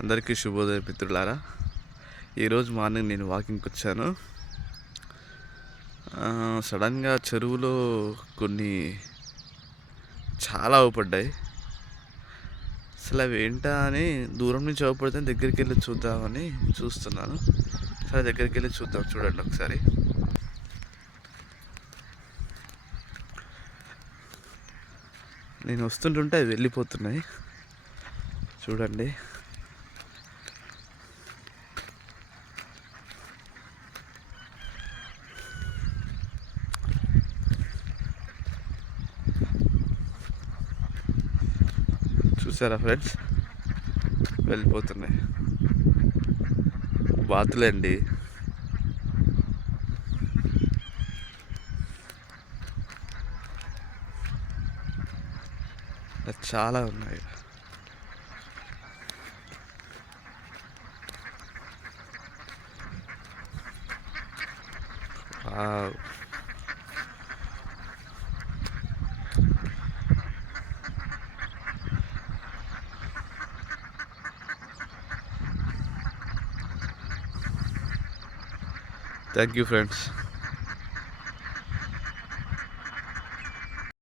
అందరికీ శుభోదయ మిత్రులారా. ఈరోజు మార్నింగ్ నేను వాకింగ్కి వచ్చాను. సడన్గా చెరువులో కొన్ని చాలా అవపడ్డాయి అసలు అవి ఏంటా అని దూరం నుంచి అవపడితే దగ్గరికి వెళ్ళి చూద్దామని చూస్తున్నాను. సరే దగ్గరికి వెళ్ళి చూద్దాం చూడండి ఒకసారి. నేను వస్తుంటుంటే అవి వెళ్ళిపోతున్నాయి. చూడండి. చూసారా ఫ్రెండ్స్? వెళ్ళిపోతున్నాయి. బాతులండి. చాలా ఉన్నాయి. Wow. Thank you friends.